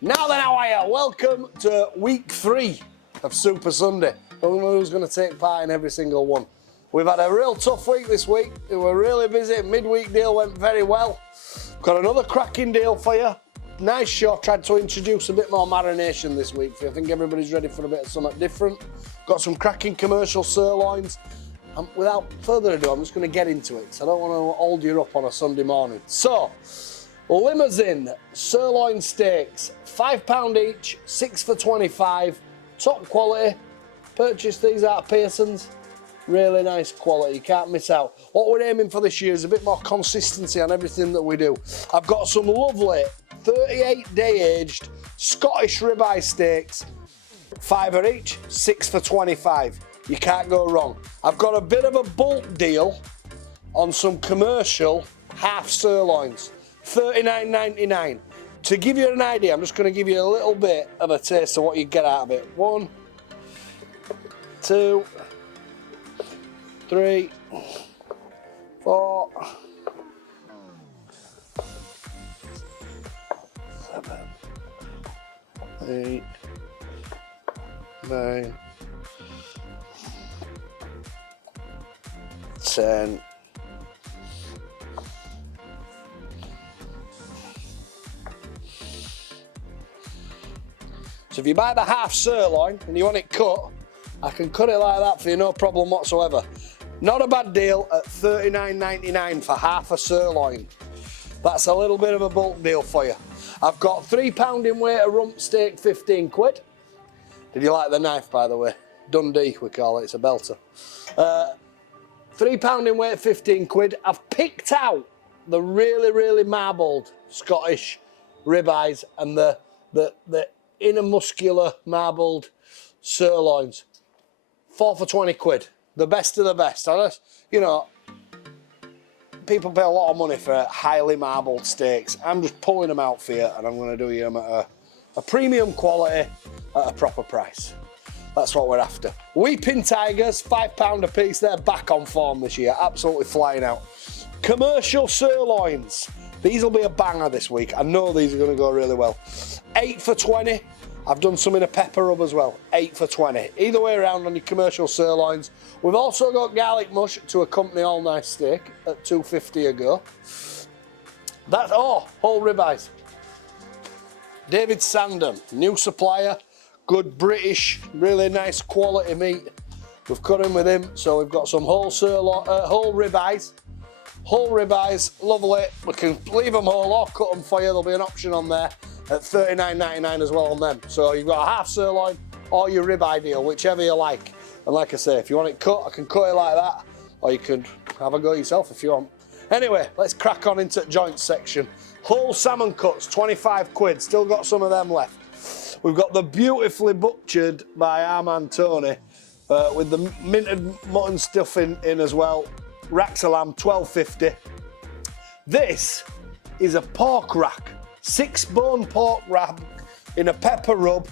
Now then, how are you? Welcome to week 3 of Super Sunday. I don't know who's going to take part in every single one. We've had a real tough week this week. We were really busy. Midweek deal went very well. Got another cracking deal for you. Nice show. Tried to introduce a bit more marination this week for you. I think everybody's ready for a bit of something different. Got some cracking commercial sirloins. And without further ado, I'm just going to get into it. So I don't want to hold you up on a Sunday morning. So, Limousine sirloin steaks, £5 each, 6 for 25, top quality. Purchased these out of Pearson's, really nice quality, you can't miss out. What we're aiming for this year is a bit more consistency on everything that we do. I've got some lovely 38-day aged Scottish ribeye steaks, £5 each, 6 for 25. You can't go wrong. I've got a bit of a bulk deal on some commercial half sirloins. $39.99. To give you an idea, I'm just going to give you a little bit of a taste of what you get out of it. 1, 2, 3, 4, 7, 8, 9, 10. So if you buy the half sirloin and you want it cut, I can cut it like that for you, no problem whatsoever. Not a bad deal at $39.99 for half a sirloin. That's a little bit of a bulk deal for you. I've got £3 in weight of rump steak, 15 quid. Did you like the knife, by the way? Dundee, we call it, it's a belter. £3 in weight, 15 quid. I've picked out the really marbled Scottish ribeyes and the inner muscular marbled sirloins. 4 for 20 quid. The best of the best. You know, people pay a lot of money for highly marbled steaks. I'm just pulling them out for you and I'm going to do them at a premium quality at a proper price. That's what we're after. Weeping Tigers, £5 a piece. They're back on form this year. Absolutely flying out. Commercial sirloins. These will be a banger this week. I know these are going to go really well. 8 for 20. I've done some in a pepper rub as well. 8 for 20. Either way around on your commercial sirloins. We've also got garlic mush to accompany all nice steak at $2.50 a go. That's whole ribeyes. David Sandham, new supplier. Good British, really nice quality meat. We've cut in with him, so we've got some whole ribeyes. Whole ribeyes, lovely. We can leave them whole or cut them for you. There'll be an option on there at $39.99 as well on them. So you've got a half sirloin or your ribeye deal, whichever you like. And like I say, if you want it cut, I can cut it like that, or you can have a go yourself if you want. Anyway, let's crack on into the joint section. Whole salmon cuts, 25 quid. Still got some of them left. We've got the beautifully butchered by Armand Tony with the minted mutton stuffing in as well. Racks of lamb, $12.50. This is a pork rack, 6-bone pork rack in a pepper rub,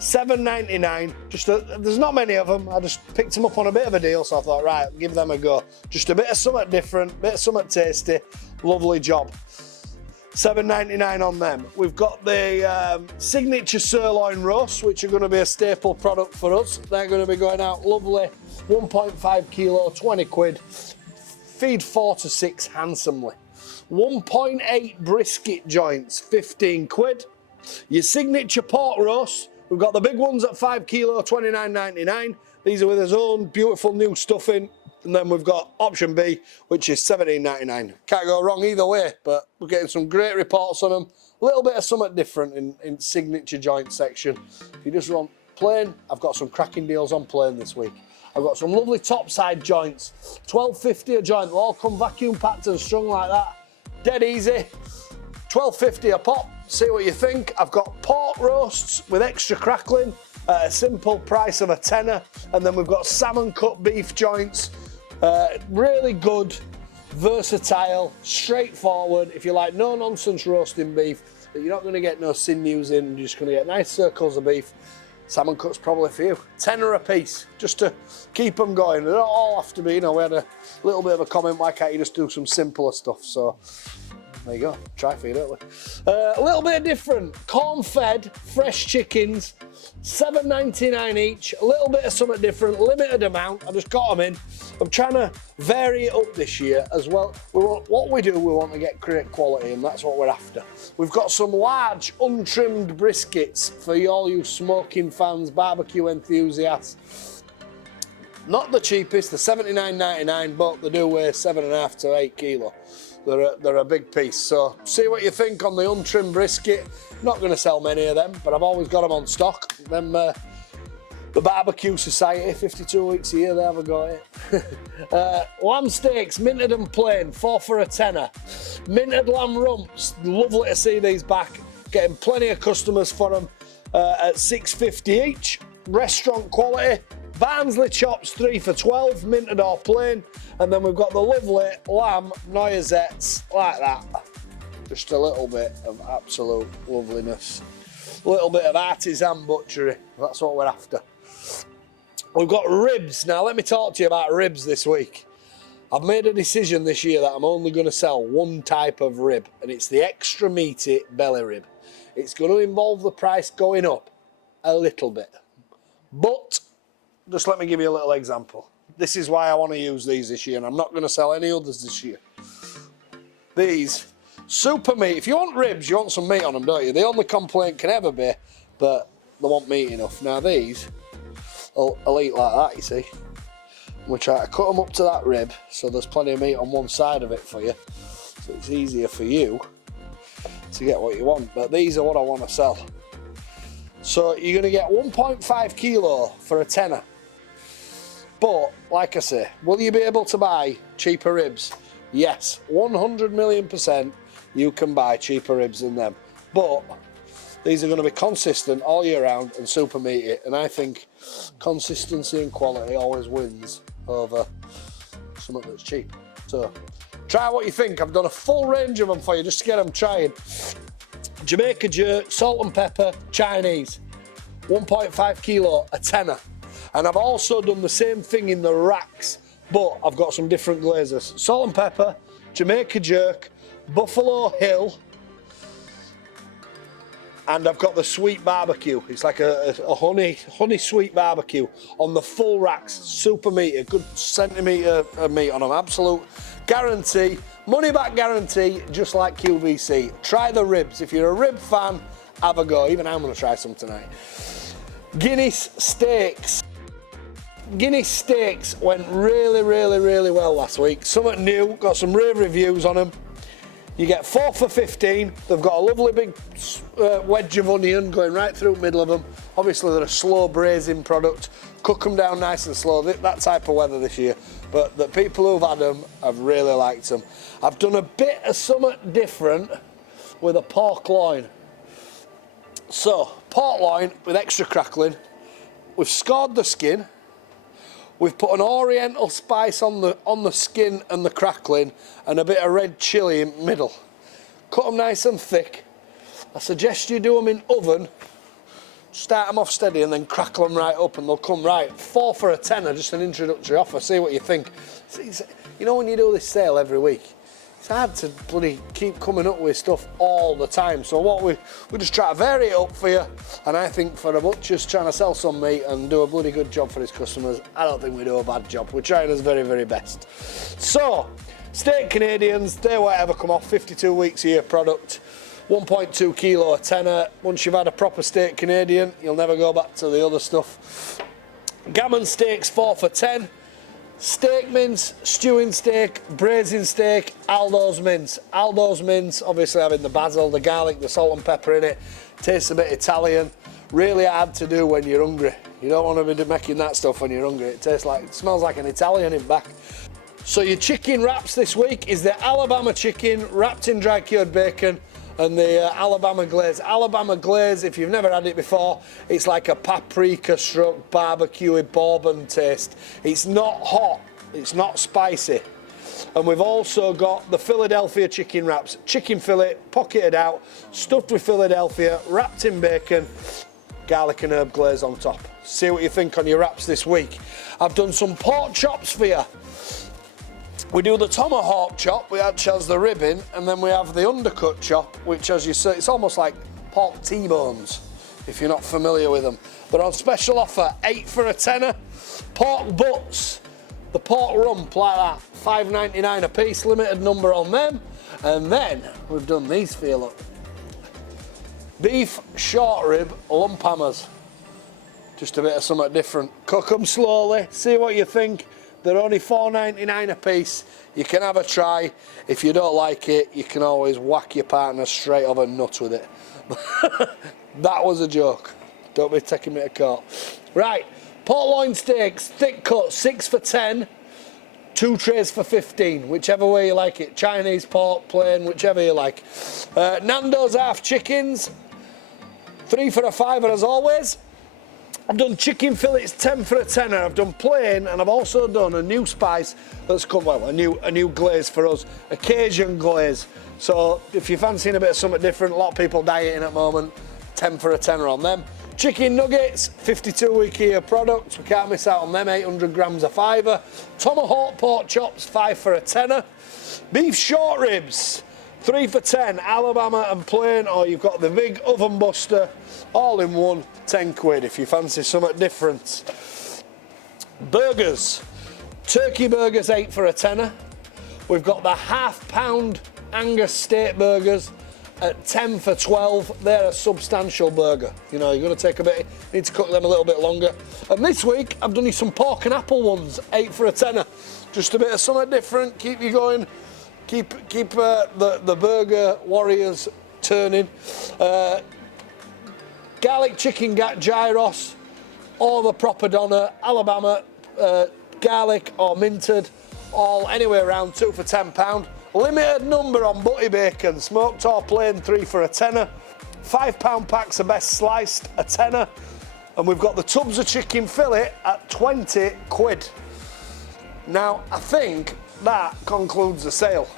$7.99. There's not many of them. I just picked them up on a bit of a deal, so I thought, right, give them a go. Just a bit of something different, bit of something tasty. Lovely job. $7.99 on them. We've got the signature sirloin roasts, which are going to be a staple product for us. They're going to be going out lovely. 1.5 kilo, 20 quid. Feed 4 to 6 handsomely. 1.8 brisket joints, 15 quid. Your signature pork roast, we've got the big ones at 5 kilo, $29.99. These are with his own beautiful new stuffing. And then we've got option B, which is $17.99. Can't go wrong either way, but we're getting some great reports on them. A little bit of something different in signature joint section. If you just want plain, I've got some cracking deals on plain this week. I've got some lovely topside joints, $12.50 a joint. They'll all come vacuum packed and strung like that. Dead easy. $12.50 a pop. See what you think. I've got pork roasts with extra crackling at a simple price of a tenner. And then we've got salmon cut beef joints. Really good, versatile, straightforward. If you like no nonsense roasting beef, that you're not going to get no sinews in, you're just going to get nice circles of beef. Salmon cuts probably for you. Tenner a piece, just to keep them going. They don't all have to be, you know, we had a little bit of a comment, why can't you just do some simpler stuff? So there you go. Try for you, don't we? A little bit different. Corn-fed fresh chickens, $7.99 each. A little bit of something different, limited amount. I just got them in. I'm trying to vary it up this year as well. We want to get great quality, and that's what we're after. We've got some large untrimmed briskets for all you smoking fans, barbecue enthusiasts. Not the cheapest, they're $79.99, but they do weigh 7.5 to 8 kilo. They're a big piece. So see what you think on the untrimmed brisket. Not going to sell many of them, but I've always got them on stock. Them, the Barbecue Society, 52 weeks a year, they haven't got it. Lamb steaks, minted and plain, 4 for a tenner. Minted lamb rumps, lovely to see these back. Getting plenty of customers for them at $6.50 each. Restaurant quality. Barnsley chops, 3 for 12, minted or plain. And then we've got the lovely lamb noisettes, like that. Just a little bit of absolute loveliness. A little bit of artisan butchery, that's what we're after. We've got ribs. Now let me talk to you about ribs this week. I've made a decision this year that I'm only going to sell one type of rib, and it's the extra meaty belly rib. It's going to involve the price going up a little bit. But, just let me give you a little example. This is why I want to use these this year, and I'm not going to sell any others this year. These, super meat. If you want ribs, you want some meat on them, don't you? The only complaint can ever be that they want meat enough. Now these, I'll eat like that, you see. We try to cut them up to that rib, so there's plenty of meat on one side of it for you, so it's easier for you to get what you want. But these are what I want to sell. So you're going to get 1.5 kilo for a tenner. But, like I say, will you be able to buy cheaper ribs? Yes, 100 million % you can buy cheaper ribs than them. But these are going to be consistent all year round and super meaty, and I think consistency and quality always wins over something that's cheap. So try what you think. I've done a full range of them for you just to get them trying. Jamaica jerk, salt and pepper, Chinese, 1.5 kilo, a tenner. And I've also done the same thing in the racks, but I've got some different glazes. Salt and pepper, Jamaica jerk, Buffalo Hill, and I've got the sweet barbecue. It's like a honey sweet barbecue on the full racks. Super meaty, a good centimetre of meat on them. Absolute guarantee, money back guarantee, just like QVC. Try the ribs. If you're a rib fan, have a go. Even I'm going to try some tonight. Guinness steaks. Guinness steaks went really well last week. Something new, got some rave reviews on them. You get 4 for 15. They've got a lovely big wedge of onion going right through the middle of them. Obviously they're a slow braising product. Cook them down nice and slow, that type of weather this year. But the people who've had them have really liked them. I've done a bit of something different with a pork loin. So, pork loin with extra crackling. We've scored the skin. We've put an oriental spice on the skin and the crackling, and a bit of red chilli in the middle. Cut them nice and thick. I suggest you do them in oven. Start them off steady and then crackle them right up, and they'll come right. 4 for a tenner, just an introductory offer. See what you think. You know when you do this sale every week, it's hard to bloody keep coming up with stuff all the time. So what we just try to vary it up for you, and I think for a butcher's trying to sell some meat and do a bloody good job for his customers, I don't think we do a bad job. We're trying our very best. So, steak Canadians, they won't ever come off, 52 weeks a year product, 1.2 kilo a tenner. Once you've had a proper steak Canadian, you'll never go back to the other stuff. Gammon steaks, 4 for 10. Steak mince, stewing steak, braising steak, Aldo's mince. Aldo's mince, obviously having the basil, the garlic, the salt and pepper in it. Tastes a bit Italian. Really hard to do when you're hungry. You don't want to be making that stuff when you're hungry. It smells like an Italian in back. So your chicken wraps this week is the Alabama chicken wrapped in dry cured bacon and the Alabama glaze. Alabama glaze, if you've never had it before, it's like a paprika struck barbecue bourbon taste. It's not hot, it's not spicy. And we've also got the Philadelphia chicken wraps. Chicken fillet, pocketed out, stuffed with Philadelphia, wrapped in bacon, garlic and herb glaze on top. See what you think on your wraps this week. I've done some pork chops for you. We do the tomahawk chop, which has the rib in, and then we have the undercut chop, which, as you see, it's almost like pork T-bones, if you're not familiar with them. They're on special offer, 8 for a tenner. Pork butts, the pork rump like that, $5.99 a piece, limited number on them. And then we've done these for you, look. Beef short rib lump hammers. Just a bit of something different. Cook them slowly, see what you think. They're only $4.99 a piece. You can have a try. If you don't like it, you can always whack your partner straight over nuts with it. That was a joke. Don't be taking me to court. Right, pork loin steaks, thick cut, 6 for 10. 2 trays for 15, whichever way you like it. Chinese, pork, plain, whichever you like. Nandos half chickens, 3 for a fiver as always. I've done chicken fillets, 10 for a tenner. I've done plain, and I've also done a new spice that's come, well, a new glaze for us, a Cajun glaze. So if you're fancying a bit of something different, a lot of people dieting at the moment, 10 for a tenner on them. Chicken nuggets, 52-week-year products, we can't miss out on them, 800 grams a fiver. Tomahawk pork chops, 5 for a tenner. Beef short ribs, 3 for 10, Alabama and plain, or you've got the big oven buster, all in one, 10 quid if you fancy something different. Burgers, turkey burgers, 8 for a tenner. We've got the half-pound Angus steak burgers, at 10 for 12, they're a substantial burger. You know, you're going to take a bit, you need to cook them a little bit longer. And this week, I've done you some pork and apple ones, 8 for a tenner. Just a bit of something different, keep you going, keep the burger warriors turning. Garlic chicken gyros, or the proper doner, Alabama, garlic or minted, all anywhere around 2 for £10. Limited number on butty bacon, smoked or plain, 3 for a tenner. £5 packs of best sliced, a tenner. And we've got the tubs of chicken fillet at 20 quid. Now, I think that concludes the sale.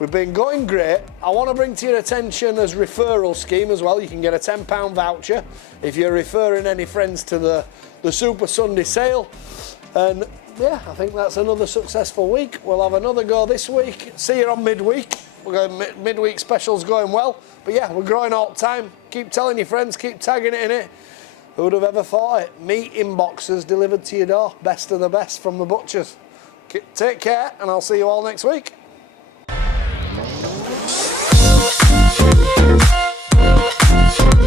We've been going great. I want to bring to your attention as referral scheme as well. You can get a £10 voucher if you're referring any friends to the Super Sunday sale. And yeah, I think that's another successful week. We'll have another go this week. See you on midweek. We're going midweek specials going well. But yeah, we're growing all the time. Keep telling your friends, keep tagging it in it. Who would have ever thought it? Meat in boxes delivered to your door. Best of the best from the butchers. Take care, and I'll see you all next week.